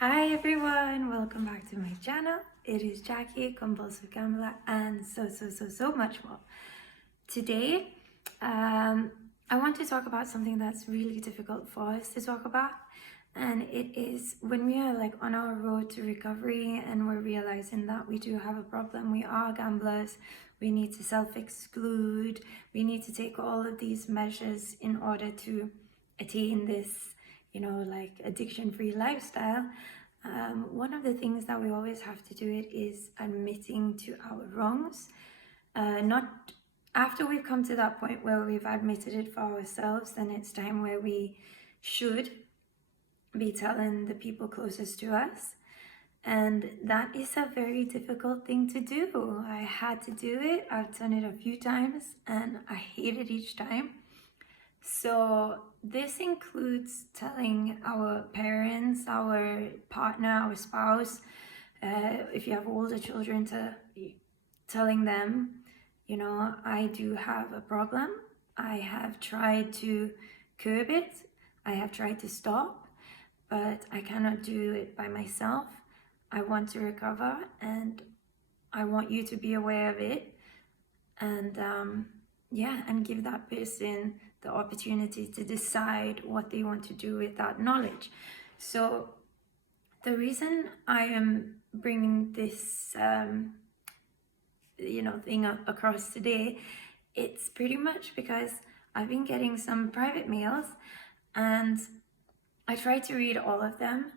Hi everyone, welcome back to my channel. It is Jackie, compulsive gambler, and so much more. Today, I want to talk about something that's really difficult for us to talk about, and it is when we are like on our road to recovery and we're realizing that we do have a problem. We are gamblers. We need to self-exclude. We need to take all of these measures in order to attain this, like addiction-free lifestyle. One of the things that we always have to do it is admitting to our wrongs. Not after we've come to that point where we've admitted it for ourselves, then it's time where we should be telling the people closest to us. And that is a very difficult thing to do. I had to do it. I've done it a few times and I hate it each time. So this includes telling our parents, our partner, our spouse, if you have older children, telling them, I do have a problem. I have tried to curb it. I have tried to stop, but I cannot do it by myself. I want to recover and I want you to be aware of it. And and give that person the opportunity to decide what they want to do with that knowledge. So the reason I am bringing this thing across today, it's pretty much because I've been getting some private mails and I try to read all of them,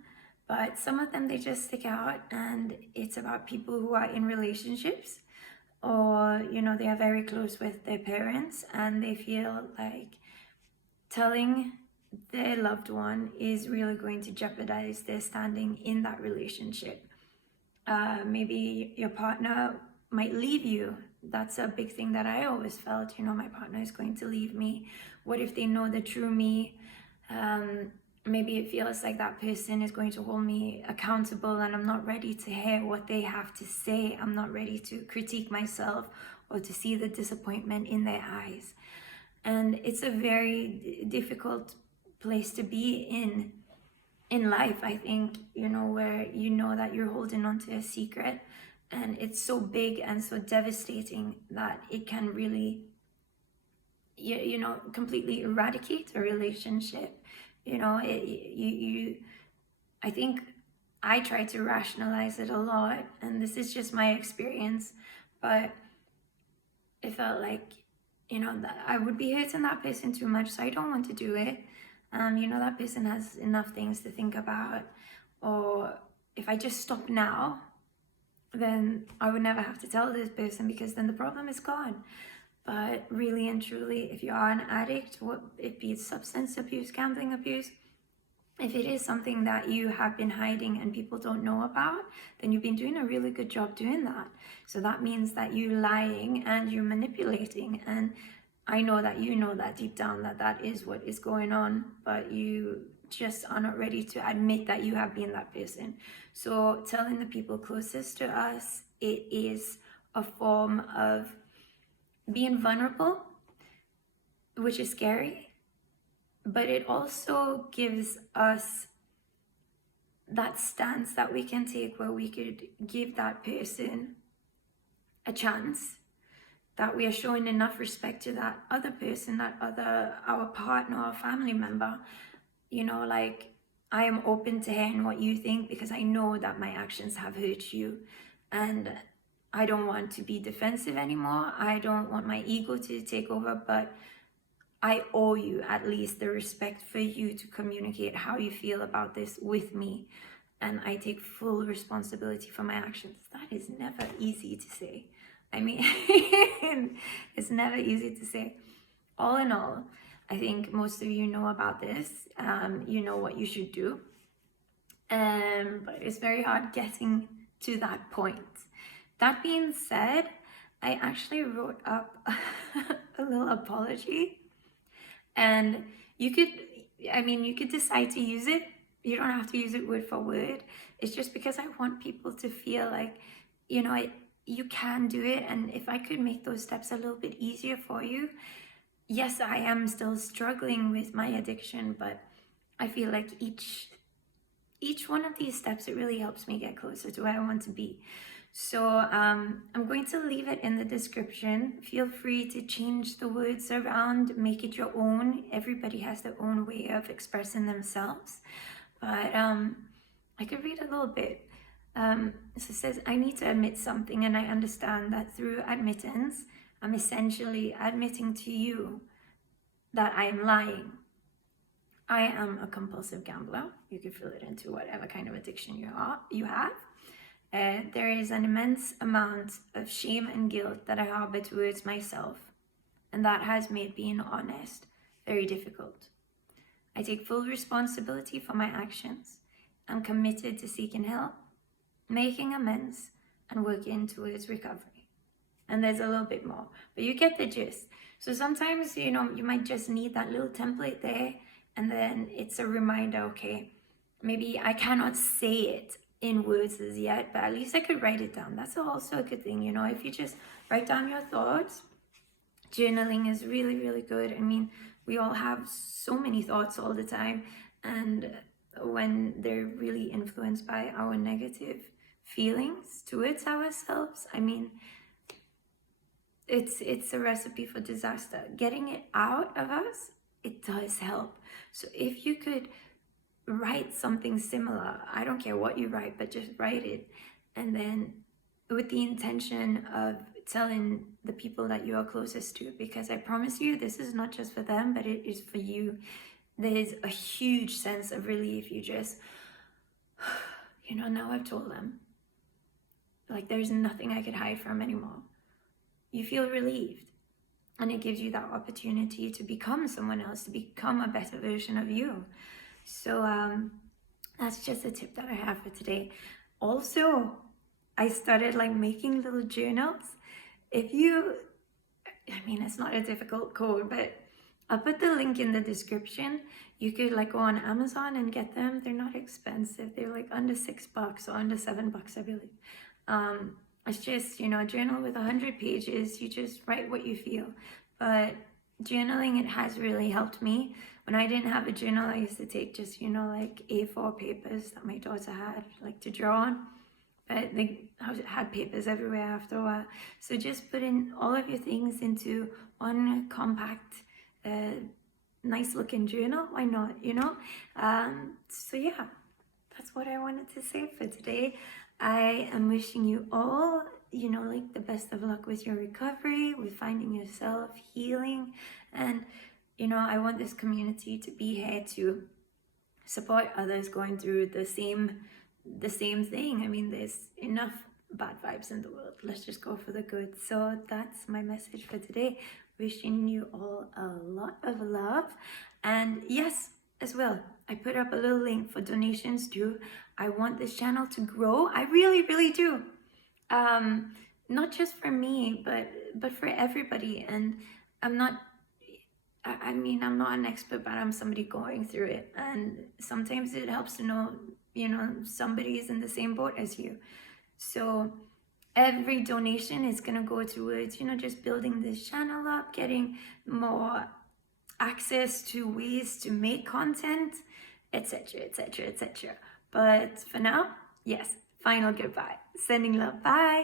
but some of them they just stick out, and it's about people who are in relationships, or they are very close with their parents and they feel like telling their loved one is really going to jeopardize their standing in that relationship. Maybe your partner might leave you. That's a big thing that I always felt, my partner is going to leave me. What if they know the true me? Maybe it feels like that person is going to hold me accountable and I'm not ready to hear what they have to say. I'm not ready to critique myself or to see the disappointment in their eyes. And it's a very difficult place to be in life, I think, where that you're holding on to a secret and it's so big and so devastating that it can really, completely eradicate a relationship. I think I try to rationalize it a lot, and this is just my experience, but it felt like, that I would be hurting that person too much, so I don't want to do it. That person has enough things to think about, or if I just stop now, then I would never have to tell this person because then the problem is gone. But really and truly, if you are an addict, what it be substance abuse, gambling abuse, if it is something that you have been hiding and people don't know about, then you've been doing a really good job doing that. So that means that you're lying and you're manipulating. And I know that you know that deep down that is what is going on, but you just are not ready to admit that you have been that person. So telling the people closest to us, it is a form of being vulnerable, which is scary, but it also gives us that stance that we can take where we could give that person a chance, that we are showing enough respect to that other person, our partner or family member, like, I am open to hearing what you think because I know that my actions have hurt you, and I don't want to be defensive anymore. I don't want my ego to take over, but I owe you at least the respect for you to communicate how you feel about this with me. And I take full responsibility for my actions. That is never easy to say. I mean, it's never easy to say. All in all, I think most of you know about this. You know what you should do. But it's very hard getting to that point. That being said, I actually wrote up a little apology, and you could decide to use it. You don't have to use it word for word. It's just because I want people to feel like, you can do it. And if I could make those steps a little bit easier for you. Yes, I am still struggling with my addiction, but I feel like each each one of these steps, it really helps me get closer to where I want to be. So I'm going to leave it in the description. Feel free to change the words around, make it your own. Everybody has their own way of expressing themselves. But I could read a little bit. So it says, I need to admit something, and I understand that through admittance, I'm essentially admitting to you that I am lying. I am a compulsive gambler. You could fill it into whatever kind of addiction you have. There is an immense amount of shame and guilt that I harbor towards myself, and that has made being honest very difficult. I take full responsibility for my actions. I'm committed to seeking help, making amends, and working towards recovery. And there's a little bit more, but you get the gist. So sometimes, you might just need that little template there, and then it's a reminder, okay, maybe I cannot say it in words as yet, but at least I could write it down. That's also a good thing, if you just write down your thoughts. Journaling is really, really good. I mean, we all have so many thoughts all the time, and when they're really influenced by our negative feelings towards ourselves, I mean, it's a recipe for disaster. Getting it out of us, it does help. So if you could write something similar, I don't care what you write, but just write it, and then with the intention of telling the people that you are closest to, because I promise you, this is not just for them, but it is for you. There's a huge sense of relief. You just, now I've told them. Like, there's nothing I could hide from anymore. You feel relieved. And it gives you that opportunity to become someone else, to become a better version of you. So that's just a tip that I have for today. Also, I started making little journals. It's not a difficult code, but I'll put the link in the description. You could go on Amazon and get them. They're not expensive. They're under $6 or under $7, I believe. It's just, a journal with 100 pages. You just write what you feel. But journaling, it has really helped me. When I didn't have a journal, I used to take just, A4 papers that my daughter had, to draw on. But they had papers everywhere after a while. So just putting all of your things into one compact, nice looking journal. Why not, So yeah, that's what I wanted to say for today. I am wishing you all, the best of luck with your recovery, with finding yourself, healing. And, I want this community to be here to support others going through the same thing. I mean, there's enough bad vibes in the world. Let's just go for the good. So that's my message for today. Wishing you all a lot of love. And yes, as well, I put up a little link for donations too. I want this channel to grow. I really, really do. Not just for me, but for everybody. And I'm not an expert, but I'm somebody going through it. And sometimes it helps to know, somebody is in the same boat as you. So every donation is going to go towards, just building this channel up, getting more access to ways to make content, etc., etc., etc. But for now, yes, final goodbye. Sending love. Bye.